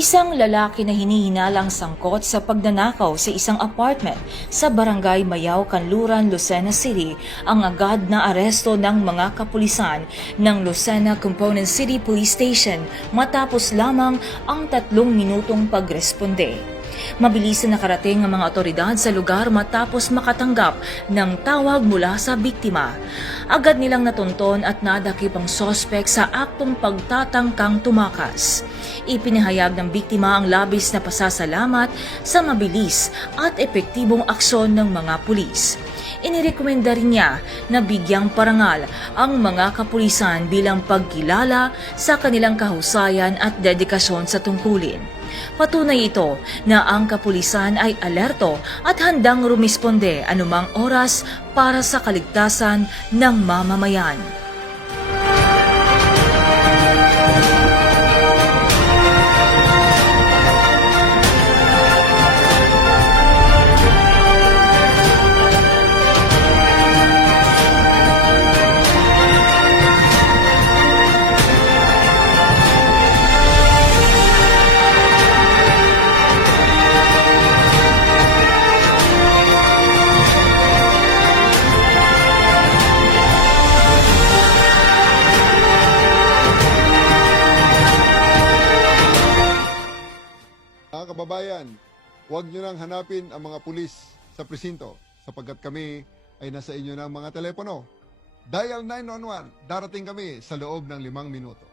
Isang lalaki na hinihinalang sangkot sa pagnanakaw sa isang apartment sa Barangay Mayaw, Kanluran, Lucena City ang agad na aresto ng mga kapulisan ng Lucena Component City Police Station matapos lamang ang 3 minutong pagresponde. Mabilis na nakarating ang mga otoridad sa lugar matapos makatanggap ng tawag mula sa biktima. Agad nilang natunton at nadakip ang sospek sa aktong pagtatangkang tumakas. Ipinahayag ng biktima ang labis na pasasalamat sa mabilis at epektibong aksyon ng mga pulis. Inirekomenda rin niya na bigyang parangal ang mga kapulisan bilang pagkilala sa kanilang kahusayan at dedikasyon sa tungkulin. Patunay ito na ang kapulisan ay alerto at handang rumisponde anumang oras para sa kaligtasan ng mamamayan. Mga kababayan, huwag nyo nang hanapin ang mga pulis sa presinto sapagkat kami ay nasa inyo ng mga telepono. Dial 911, darating kami sa loob ng 5 minuto.